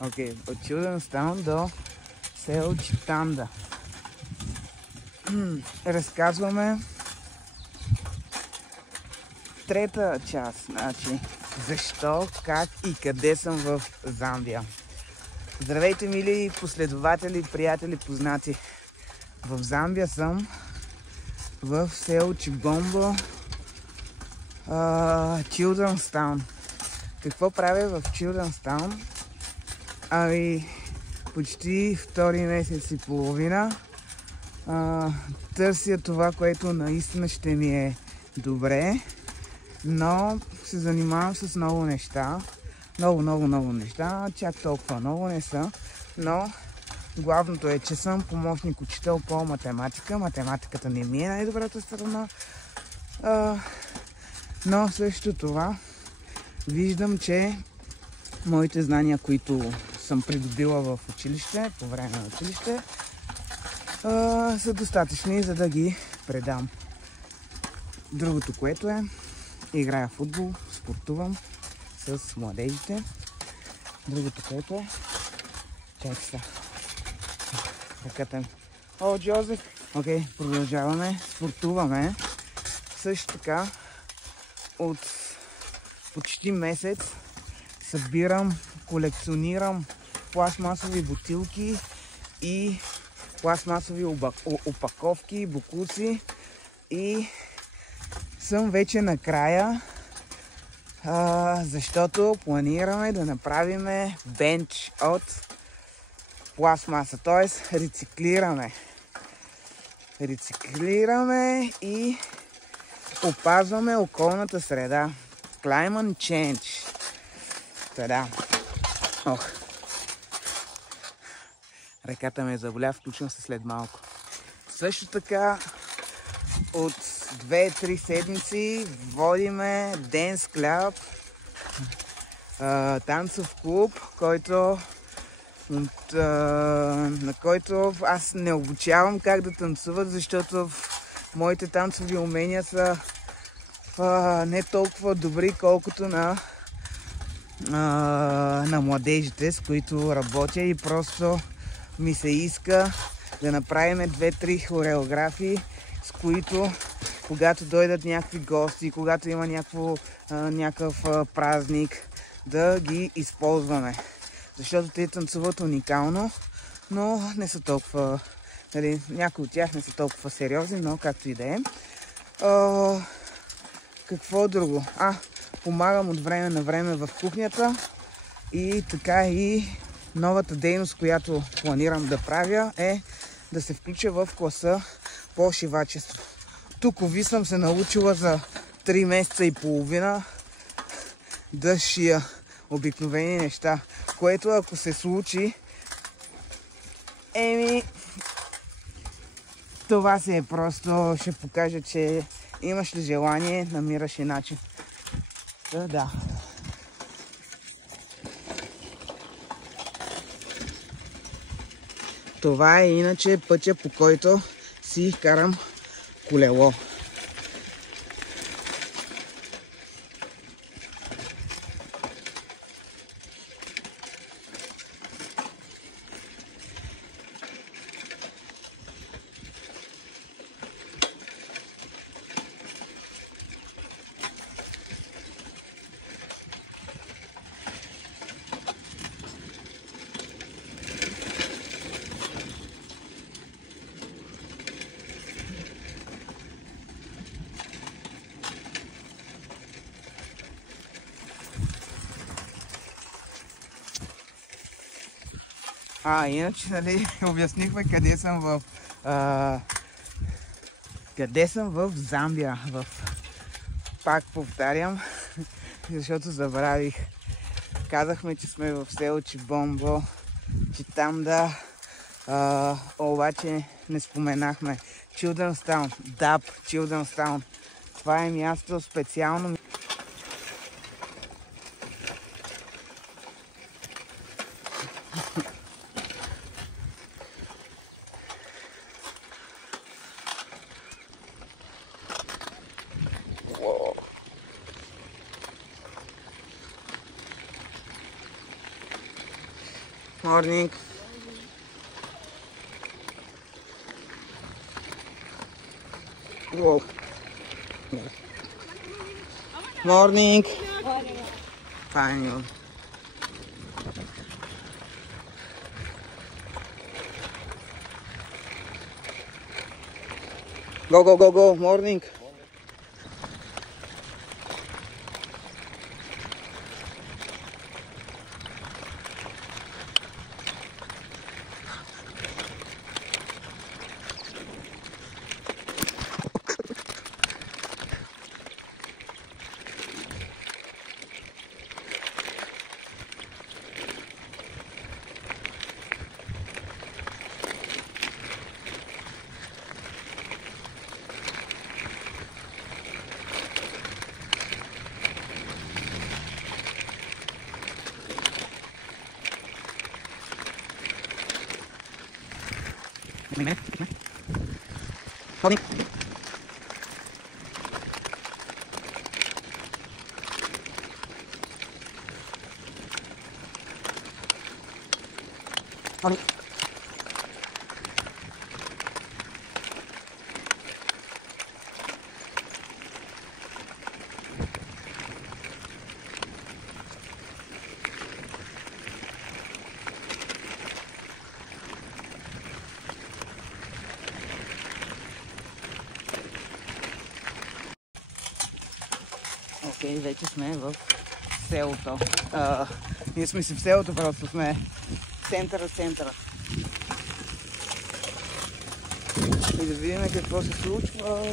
Окей, от Чилдънстаун до село Читанда. Разказваме трета част, значи защо, как и къде съм в Замбия. Здравейте, мили последователи, приятели, познати. В Замбия съм, в село Чибомбо, Чилдънстаун. Какво правя в Чилдънстаун? Ами, почти втори месец и половина търся това, което наистина ще ми е добре, но се занимавам с много неща. Много неща, чак толкова много не са, но главното е, че съм помощник учител по математика. Математиката не ми е най-добрата страна, но също това виждам, че моите знания, които съм придобила в училище, по време на училище, са достатъчни, за да ги предам. Другото, което е, играя футбол, спортувам с младежите. Другото, което е, чакай сега, ръката ми. О, Джозеф! Окей, продължаваме, спортуваме. Също така, от почти месец събирам, колекционирам пластмасови бутилки и пластмасови опаковки, бокуси и съм вече накрая, защото планираме да направим бенч от пластмаса, т.е. рециклираме и опазваме околната среда. Climate change. Та-да. Ох. Ръката ме заболя, включвам се след малко. Също така от 2-3 седмици водиме Dance Club, танцов клуб, на който аз не обучавам как да танцуват, защото моите танцови умения са не толкова добри, колкото на младежите, с които работя, и просто ми се иска да направим 2-3 хореографии, с които когато дойдат някакви гости, когато има някакъв празник, да ги използваме. Защото те танцуват уникално, но не са толкова, някои от тях не са толкова сериозни, но както и да е. Какво друго? Помагам от време на време в кухнята и така и новата дейност, която планирам да правя, е да се включа в класа по шивачество. Тук съм се научила за 3 месеца и половина да шия обикновени неща, което ако се случи, това си е просто, ще покажа, че имаш ли желание, намираш и начин. Да. Това е иначе пътя, по който си карам колело. Иначе, обяснихме къде съм в Замбия. Пак повтарям, защото забравих. Казахме, че сме в село Чибомбо, Читанда, обаче не споменахме Чилдънстаун. Чилдънстаун. Това е място специално. Morning. Whoa. Morning. Fine. Go, go, go, go. Morning. Morning. Morning. Окей, вече сме в селото. Ние сме си в селото, просто сме в центъра. И да видим какво се случва.